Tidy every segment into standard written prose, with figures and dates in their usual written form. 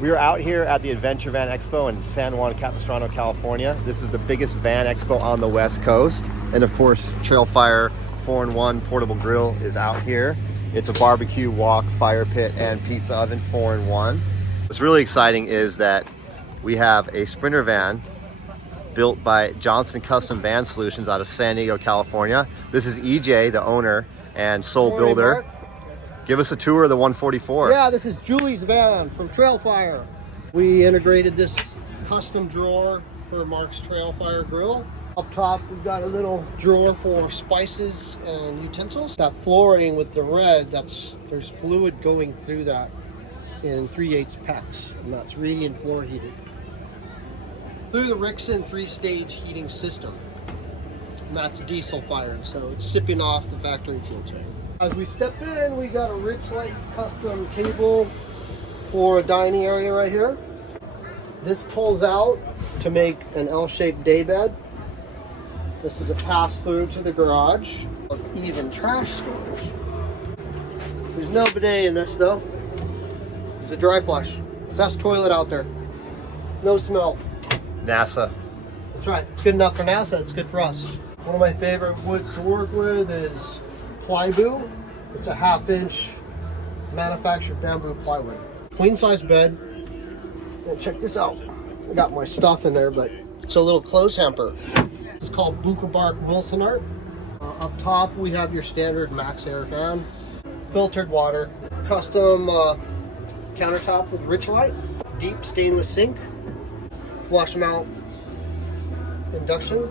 We are out here at the Adventure Van Expo in San Juan Capistrano, California. This is the biggest van expo on the West Coast. And of course, Trailfire 4-in-1 portable grill is out here. It's a barbecue, wok, fire pit, and pizza oven 4-in-1. What's really exciting is that we have a Sprinter van built by Johnson Custom Van Solutions out of San Diego, California. This is EJ, the owner and sole builder. Mark. Give us a tour of the 144. Yeah, this is Julie's van from Trailfire. We integrated this custom drawer for Mark's Trailfire grill. Up top, we've got a little drawer for spices and utensils. That flooring with the red, there's fluid going through that in 3/8 packs, and that's radiant floor heated. Through the Rixson 3-stage heating system. And that's diesel fired, so it's sipping off the factory fuel tank. As we step in, we got a Richlight custom table for a dining area right here. This pulls out to make an L-shaped day bed. This is a pass-through to the garage. Even trash storage. There's no bidet in this though. It's a dry flush. Best toilet out there. No smell. NASA. That's right. It's good enough for NASA. It's good for us. One of my favorite woods to work with is Plyboo. It's a 1/2-inch manufactured bamboo plywood. Queen size bed. And check this out. I got my stuff in there, but it's a little clothes hamper. It's called Buka Bark Wilson Art. Up top, we have your standard Max Air fan, filtered water, custom countertop with Richlight, deep stainless sink, flush mount induction,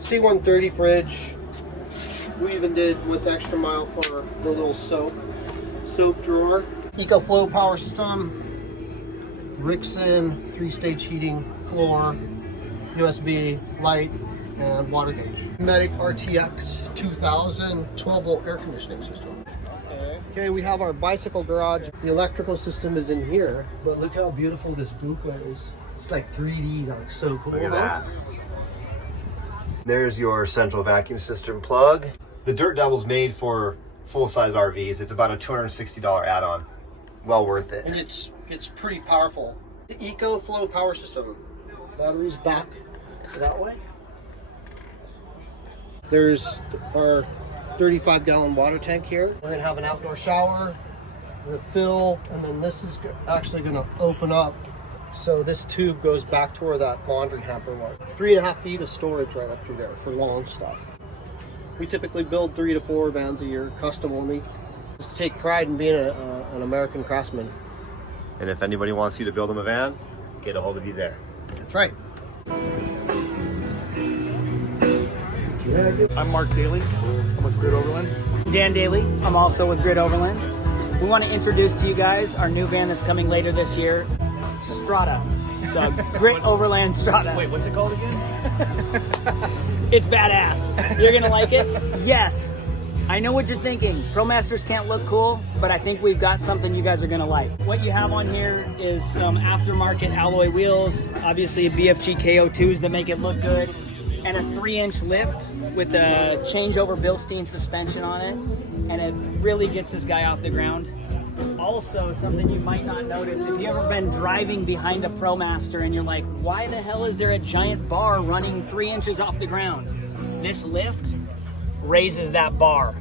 C130 fridge. We even did with extra mile for the little soap drawer. EcoFlow power system, Rixson 3-stage heating, floor, USB, light, and water gauge. Medic RTX 2000 12-volt air conditioning system. Okay, we have our bicycle garage. The electrical system is in here, but look how beautiful this Buka is. It's like 3D, like so cool. Look at that. There's your central vacuum system plug. The Dirt Devil's made for full-size RVs. It's about a $260 add-on. Well worth it. And it's pretty powerful. The EcoFlow power system. Batteries back that way. There's our 35-gallon water tank here. We're gonna have an outdoor shower, refill, and then this is actually gonna open up. So this tube goes back to where that laundry hamper was. 3.5 feet of storage right up through there for long stuff. We typically build 3 to 4 vans a year, custom only. Just take pride in being an American craftsman. And if anybody wants you to build them a van, get a hold of you there. That's right. I'm Mark Daly. I'm with Grid Overland. Dan Daly. I'm also with Grid Overland. We want to introduce to you guys our new van that's coming later this year, Strata. So Grid Overland Strata. Wait, what's it called again? It's badass. You're gonna like it? Yes. I know what you're thinking. ProMasters can't look cool, but I think we've got something you guys are gonna like. What you have on here is some aftermarket alloy wheels, obviously BFG KO2s that make it look good, and a 3-inch lift with a changeover Bilstein suspension on it, and it really gets this guy off the ground. Also, something you might not notice, if you've ever been driving behind a ProMaster and you're like, why the hell is there a giant bar running 3 inches off the ground? This lift raises that bar,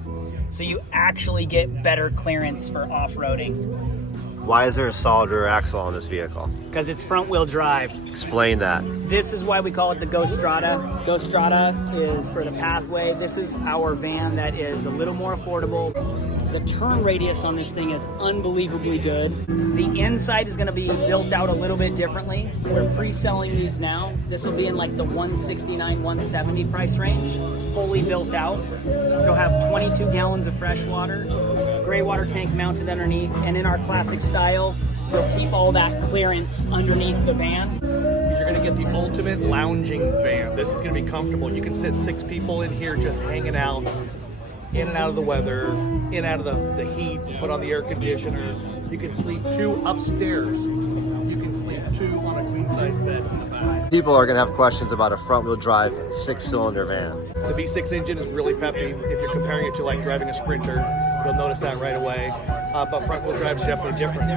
so you actually get better clearance for off-roading. Why is there a solid rear axle on this vehicle? Because it's front-wheel drive. Explain that. This is why we call it the Go Strata. Go Strata is for the pathway. This is our van that is a little more affordable. The turn radius on this thing is unbelievably good. The inside is going to be built out a little bit differently. We're pre-selling these now. This will be in like the $169, $170 price range, fully built out. It'll have 22 gallons of fresh water, gray water tank mounted underneath, and in our classic style, we'll keep all that clearance underneath the van. You're going to get the ultimate lounging van. This is going to be comfortable. You can sit 6 people in here just hanging out, in and out of the weather, in and out of the heat, put on the air conditioners. You can sleep 2 upstairs. You can sleep 2 on a queen-size bed in the back. People are going to have questions about a front-wheel drive 6-cylinder van. The V6 engine is really peppy. If you're comparing it to like driving a Sprinter, you'll notice that right away. But front-wheel drive is definitely different.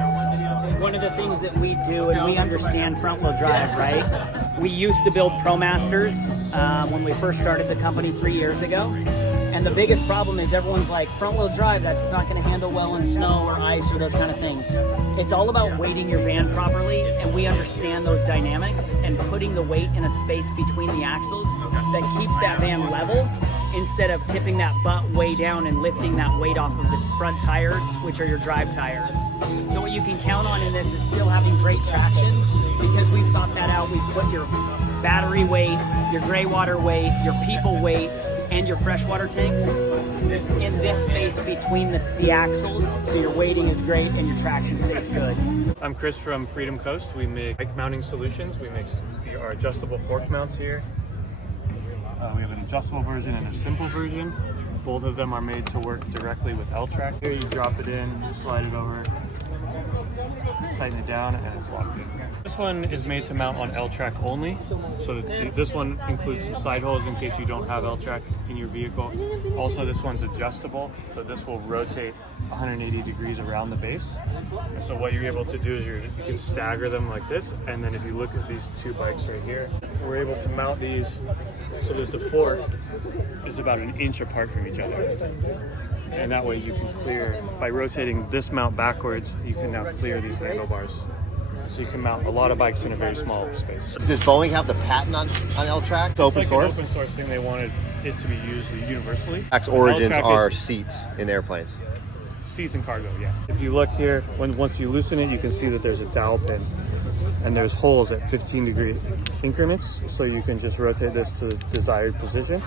one of the things that we do, and we understand front wheel drive, right? We used to build ProMasters when we first started the company 3 years ago. And the biggest problem is everyone's like, front wheel drive, that's not going to handle well in snow or ice or those kind of things. It's all about weighting your van properly, and we understand those dynamics and putting the weight in a space between the axles that keeps that van level instead of tipping that butt way down and lifting that weight off of the front tires, which are your drive tires. So what you can count on in this is still having great traction, because we've thought that out. We've put your battery weight, your gray water weight, your people weight, and your freshwater tanks in this space between the axles, so your weighting is great and your traction stays good. I'm Chris from Freedom Coast. We make bike mounting solutions. We make our adjustable fork mounts here. We have an adjustable version and a simple version. Both of them are made to work directly with L-Track. Here you drop it in, slide it over, tighten it down, and it's locked in. This one is made to mount on L-Track only. So this one includes some side holes in case you don't have L-Track in your vehicle. Also, this one's adjustable, so this will rotate 180 degrees around the base. And so what you're able to do is you can stagger them like this, and then if you look at these two bikes right here, we're able to mount these so that the fork is about an inch apart from each other. And that way you can clear, by rotating this mount backwards, you can now clear these handlebars. So you can mount a lot of bikes in a very small space. So does Boeing have the patent on L-Track? It's open like source? An open source thing. They wanted it to be used universally. L-Track's origins L-Track are is seats in airplanes. seats and cargo, yeah. If you look here, once you loosen it, you can see that there's a dowel pin. And there's holes at 15-degree increments, so you can just rotate this to the desired position.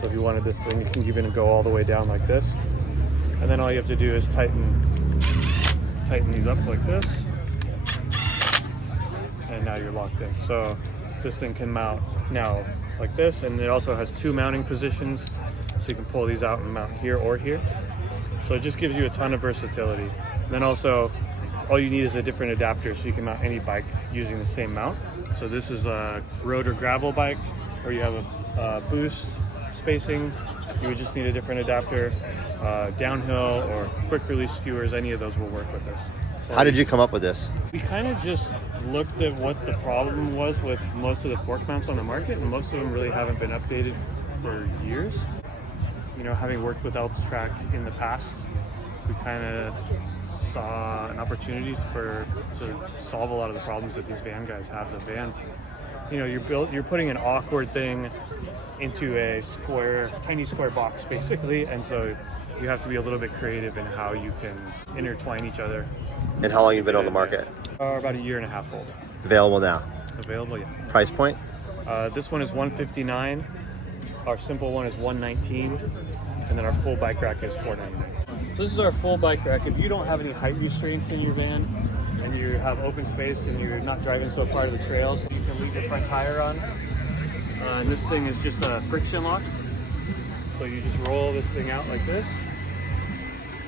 So if you wanted this thing, you can even go all the way down like this. And then all you have to do is tighten these up like this. And now you're locked in. So this thing can mount now like this, and it also has two mounting positions, so you can pull these out and mount here or here. So it just gives you a ton of versatility. And then also, all you need is a different adapter, so you can mount any bike using the same mount. So this is a road or gravel bike, or you have a boost spacing, you would just need a different adapter. Downhill or quick release skewers, any of those will work with this. So How did you come up with this? we kind of just looked at what the problem was with most of the fork mounts on the market, and most of them really haven't been updated for years. You know, having worked with L-Track in the past, we kind of saw an opportunity to solve a lot of the problems that these van guys have. The vans, you know, you're putting an awkward thing into a tiny square box basically, and so you have to be a little bit creative in how you can intertwine each other. And how long have you been on the market? About 1.5 years old. Available now. Available, yeah. Price point? This one is $159. Our simple one is $119, and then our full bike rack is $499. So this is our full bike rack. If you don't have any height restraints in your van, and you have open space and you're not driving so far to the trails, you can leave the front tire on. And this thing is just a friction lock. So you just roll this thing out like this,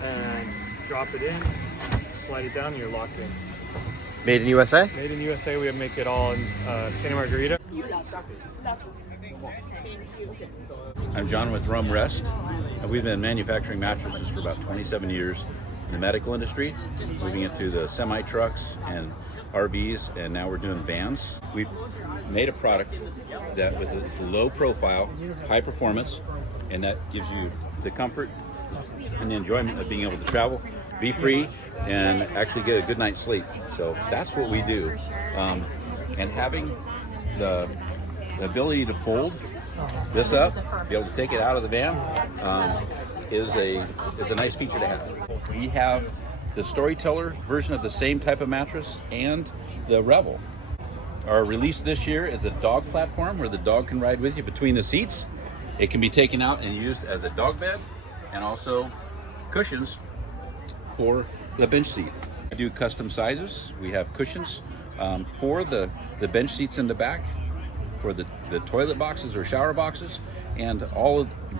and drop it in, slide it down, and you're locked in. Made in USA? Made in USA. We make it all in Santa Margarita. I'm John with Rum Rest, and we've been manufacturing mattresses for about 27 years in the medical industry, moving into the semi-trucks and RVs, and now we're doing vans. We've made a product that with a low profile, high performance, and that gives you the comfort and the enjoyment of being able to travel, be free, and actually get a good night's sleep. So that's what we do. And having the ability to fold this up, be able to take it out of the van, is a nice feature to have. We have the Storyteller version of the same type of mattress and the Rebel. Our release this year is a dog platform where the dog can ride with you between the seats. It can be taken out and used as a dog bed, and also cushions for the bench seat. I do custom sizes. We have cushions for the bench seats in the back, for the toilet boxes or shower boxes, and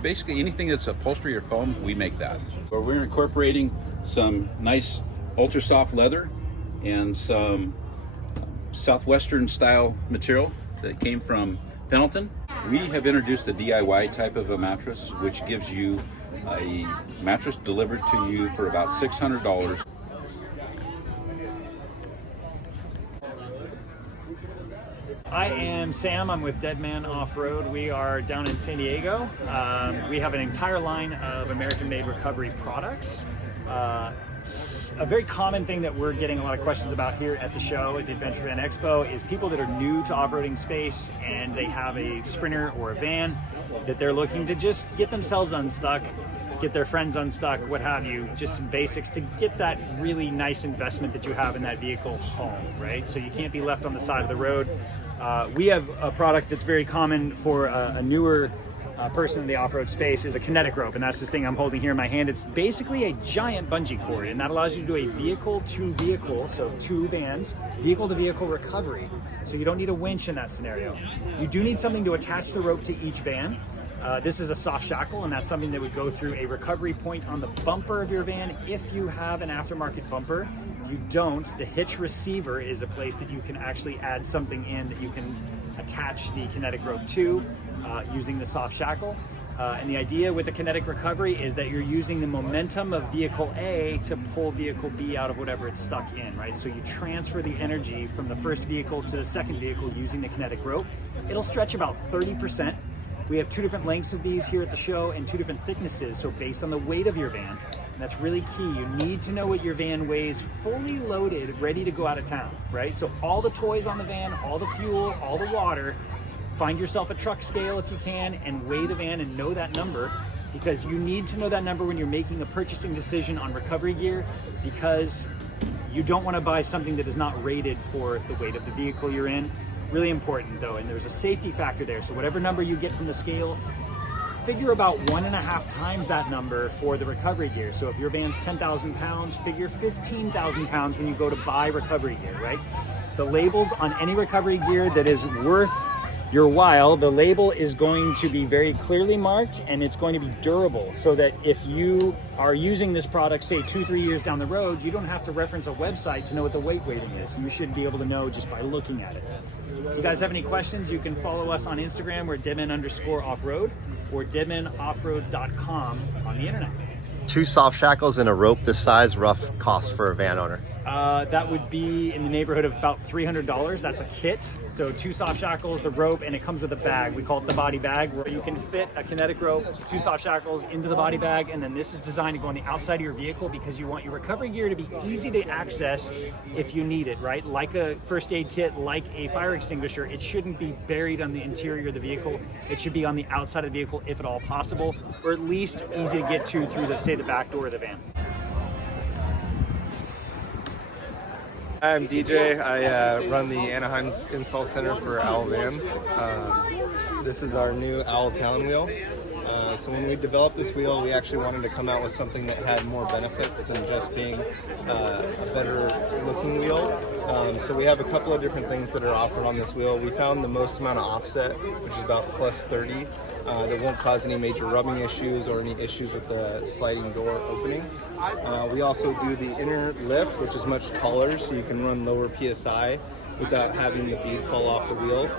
basically anything that's upholstery or foam, we make that. So we're incorporating some nice ultra soft leather and some Southwestern style material that came from Pendleton. We have introduced a DIY type of a mattress, which gives you a mattress delivered to you for about $600. I am Sam. I'm with Deadman Off-Road. We are down in San Diego. We have an entire line of American-made recovery products. A very common thing that we're getting a lot of questions about here at the show, at the Adventure Van Expo, is people that are new to off-roading space and they have a Sprinter or a van that they're looking to just get themselves unstuck, get their friends unstuck, what have you, just some basics to get that really nice investment that you have in that vehicle home, right? So you can't be left on the side of the road. We have a product that's very common for a newer person in the off-road space is a kinetic rope, and that's this thing I'm holding here in my hand. It's basically a giant bungee cord, and that allows you to do a vehicle-to-vehicle, so two vans, vehicle-to-vehicle recovery. So you don't need a winch in that scenario. You do need something to attach the rope to each van. This is a soft shackle, and that's something that would go through a recovery point on the bumper of your van if you have an aftermarket bumper. If you don't, the hitch receiver is a place that you can actually add something in that you can attach the kinetic rope to using the soft shackle. And the idea with the kinetic recovery is that you're using the momentum of vehicle A to pull vehicle B out of whatever it's stuck in, right? So you transfer the energy from the first vehicle to the second vehicle using the kinetic rope. It'll stretch about 30%. We have two different lengths of these here at the show and two different thicknesses, so based on the weight of your van. And that's really key. You need to know what your van weighs fully loaded, ready to go out of town, right? So all the toys on the van, all the fuel, all the water, find yourself a truck scale if you can and weigh the van and know that number, because you need to know that number when you're making a purchasing decision on recovery gear, because you don't want to buy something that is not rated for the weight of the vehicle you're in. Really important though, and there's a safety factor there. So whatever number you get from the scale, figure about 1.5 times that number for the recovery gear. So if your van's 10,000 pounds, figure 15,000 pounds when you go to buy recovery gear, right? The labels on any recovery gear that is worth your while, the label is going to be very clearly marked and it's going to be durable, so that if you are using this product, say 2-3 years down the road, you don't have to reference a website to know what the weight rating is. You should be able to know just by looking at it. If you guys have any questions, you can follow us on Instagram. We're Deadman_offroad or deadmanoffroad.com on the internet. Two soft shackles and a rope this size, rough cost for a van owner. That would be in the neighborhood of about $300. That's a kit. So two soft shackles, the rope, and it comes with a bag. We call it the body bag, where you can fit a kinetic rope, two soft shackles into the body bag, and then this is designed to go on the outside of your vehicle because you want your recovery gear to be easy to access if you need it, right? Like a first aid kit, like a fire extinguisher, it shouldn't be buried on the interior of the vehicle. It should be on the outside of the vehicle if at all possible, or at least easy to get to through the, say, the back door of the van. Hi, I'm DJ. I run the Anaheim Install Center for Owl Vans. This is our new Owl Town wheel. So when we developed this wheel, we actually wanted to come out with something that had more benefits than just being a better looking wheel. So we have a couple of different things that are offered on this wheel. We found the most amount of offset, which is about plus 30. That won't cause any major rubbing issues or any issues with the sliding door opening. We also do the inner lip, which is much taller, so you can run lower PSI without having the bead fall off the wheel.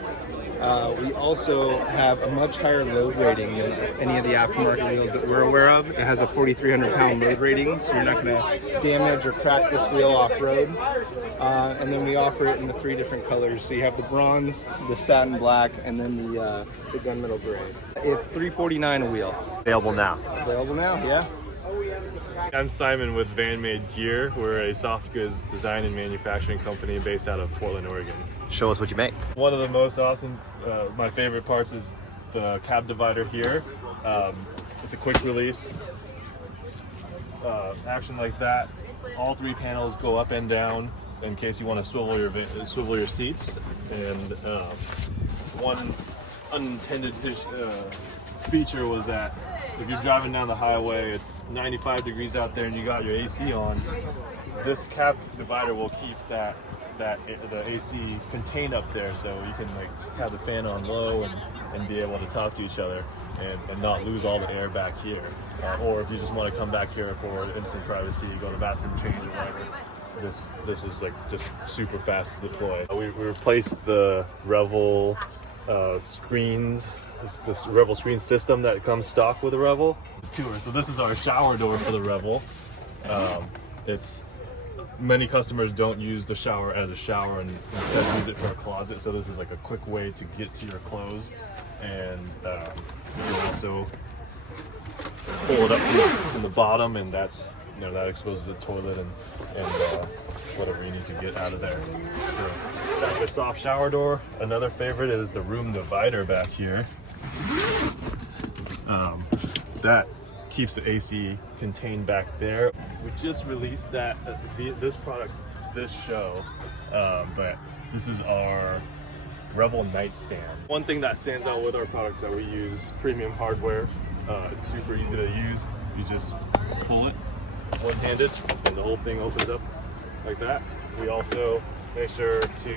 We also have a much higher load rating than any of the aftermarket wheels that we're aware of. It has a 4,300 pound load rating, so you're not going to damage or crack this wheel off-road. And then we offer it in the 3 different colors. So you have the bronze, the satin black, and then the gunmetal gray. It's $349 a wheel. Available now. Available now, yeah. I'm Simon with Van Made Gear. We're a soft goods design and manufacturing company based out of Portland, Oregon. Show us what you make. One of the most awesome, my favorite parts is the cab divider here. It's a quick release. Action like that. All 3 panels go up and down in case you want to swivel your seats. And one unintended feature was that if you're driving down the highway, it's 95 degrees out there and you got your AC on, this cab divider will keep the AC contained up there, so you can like have the fan on low and be able to talk to each other and not lose all the air back here. Or if you just want to come back here for instant privacy, go to the bathroom change or whatever, this is like just super fast to deploy. We replaced the Revel screens. This Revel screen system that comes stock with a Revel. It's tour. So this is our shower door for the Revel. It's many customers don't use the shower as a shower and instead use it for a closet. So this is like a quick way to get to your clothes, and you can also pull it up from the bottom, and that's, you know, that exposes the toilet and whatever you need to get out of there. So that's your soft shower door. Another favorite is the room divider back here. That keeps the AC contained back there. We just released that this product this show, but this is our Revel nightstand. One thing that stands out with our products that we use premium hardware. It's super easy to use. You just pull it one-handed and the whole thing opens up like that. We also make sure to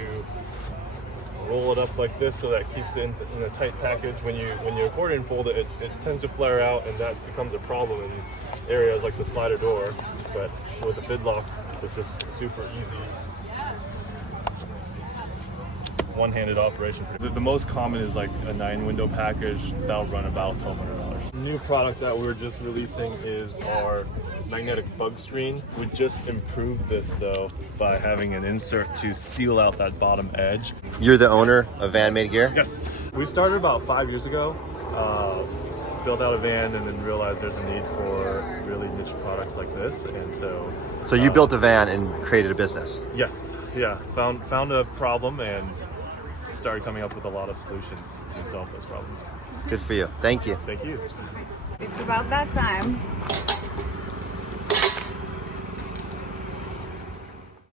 roll it up like this so that keeps it in a tight package. When you accordion fold it, it tends to flare out, and that becomes a problem in areas like the slider door. But with the fid lock, this is super easy one-handed operation. The most common is like a 9-window package. That'll run about $1,200. New product that we're just releasing is our magnetic bug screen. We just improved this though by having an insert to seal out that bottom edge. You're the owner of Van Made Gear? Yes. We started about 5 years ago, built out a van, and then realized there's a need for really niche products like this, and so... So you built a van and created a business? Yes, yeah. Found a problem and started coming up with a lot of solutions to solve those problems. Good for you. Thank you. Thank you. It's about that time.